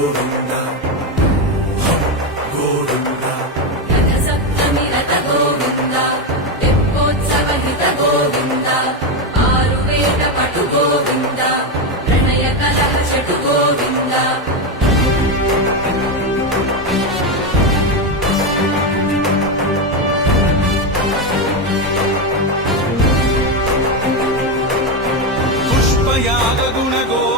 గోవింద గోవింద రథ సప్తమి రథ గోవింద తెప్పోత్సవ హిత గోవింద ఆరువేద పటు గోవింద ప్రణయ కలహ షటు గోవింద పుష్పయాగ గుణ గోవింద